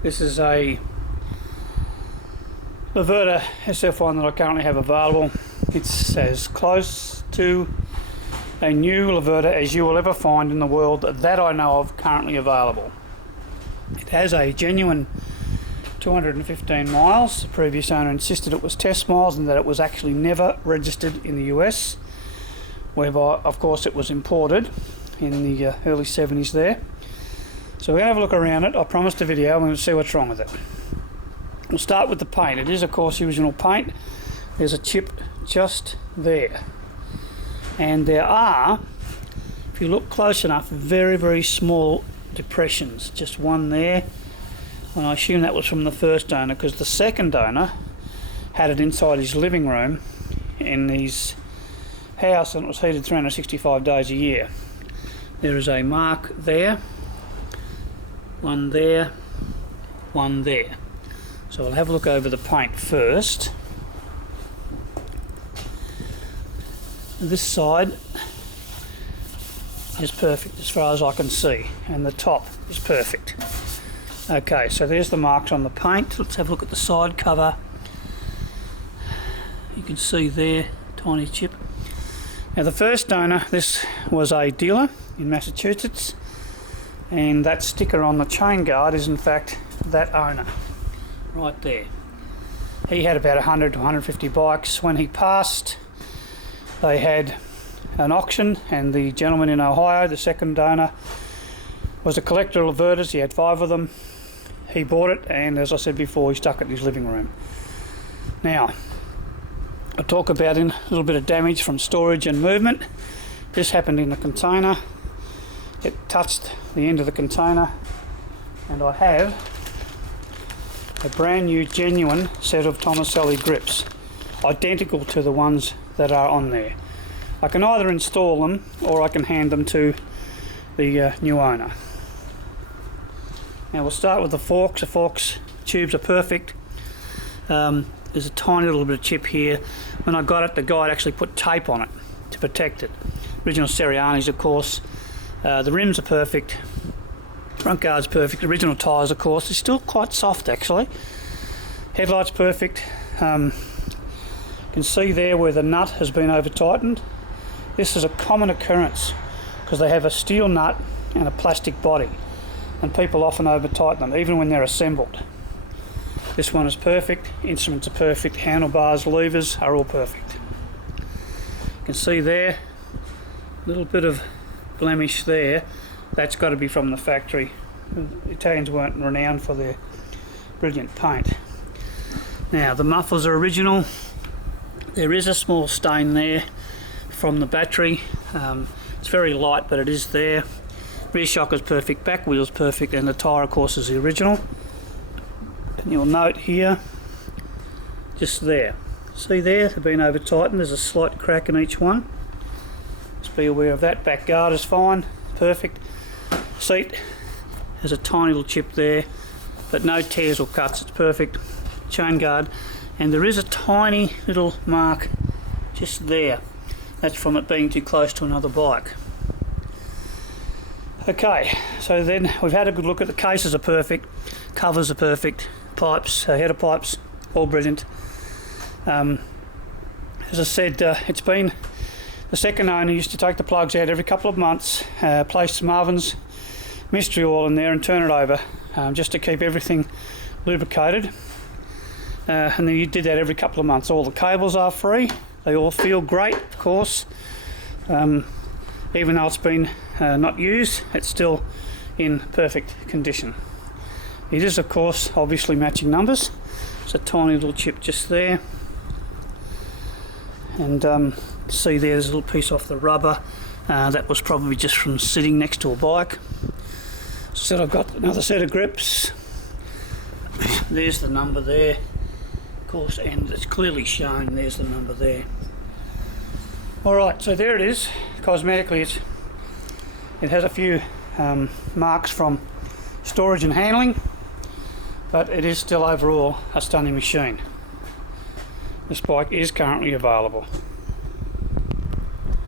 This is a Laverta SF1 that I currently have available. It's as close to a new Laverta as you will ever find in the world that I know of currently available. It has a genuine 215 miles. The previous owner insisted it was test miles and that it was actually never registered in the US, whereby of course it was imported in the early 70s there. So we're going to have a look around it. I promised a video, and we'll see what's wrong with it. We'll start with the paint. It is of course the original paint. There's a chip just there, and there are, if you look close enough, very small depressions. Just one there, and I assume that was from the first owner, because the second owner had it inside his living room in his house, and it was heated 365 days a year. There is a mark there, one there, one there. So we'll have a look over the paint first. This side is perfect as far as I can see, and the top is perfect. Okay, so there's the marks on the paint. Let's have a look at the side cover. You can see there, tiny chip. Now the first owner, this was a dealer in Massachusetts, and that sticker on the chain guard is in fact that owner right there. He had about 100 to 150 bikes. When he passed, they had an auction, and the gentleman in Ohio, the second owner, was a collector of Lavertas. He had 5 of them. He bought it, and as I said before, he stuck it in his living room. Now, I'll talk about a little bit of damage from storage and movement. This happened in the container. It touched the end of the container, and I have a brand new genuine set of Tomaselli grips, identical to the ones that are on there. I can either install them or I can hand them to the new owner. Now we'll start with the forks. The forks tubes are perfect. There's a tiny little bit of chip here. When I got it, the guy actually put tape on it to protect it. Original Seriani's, of course. The rims are perfect. Front guard's perfect. Original tyres, of course. They're still quite soft, actually. Headlight's perfect. You can see there where the nut has been over tightened. This is a common occurrence because they have a steel nut and a plastic body, and people often over tighten them even when they're assembled. This one is perfect. Instruments are perfect. Handlebars, levers are all perfect. You can see there, a little bit of blemish there. That's got to be from the factory. The Italians weren't renowned for their brilliant paint. Now the mufflers are original. There is a small stain there from the battery. It's very light, but it is there. Rear shock is perfect, back wheel's perfect, and the tyre, of course, is the original. And you'll note here, just there, see there, they've been over tightened. There's a slight crack in each one. Just be aware of that. Back guard is fine, perfect. Seat has a tiny little chip there, but no tears or cuts. It's perfect. Chain guard, and there is a tiny little mark just there. That's from it being too close to another bike. Okay, so then we've had a good look at the cases. Are perfect, covers are perfect, pipes, header pipes, all brilliant. As I said, it's been the second owner used to take the plugs out every couple of months, place some Marvin's mystery oil in there and turn it over, just to keep everything lubricated. And then you did that every couple of months. All the cables are free. They all feel great, of course. Even though it's been not used, it's still in perfect condition. It is, of course, obviously matching numbers. It's a tiny little chip just there. And see there's a little piece off the rubber. That was probably just from sitting next to a bike. So I've got another set of grips. There's the number there, of course, and it's clearly shown. There's the number there. Alright, so there it is. Cosmetically, it has a few marks from storage and handling, but it is still overall a stunning machine. This bike is currently available.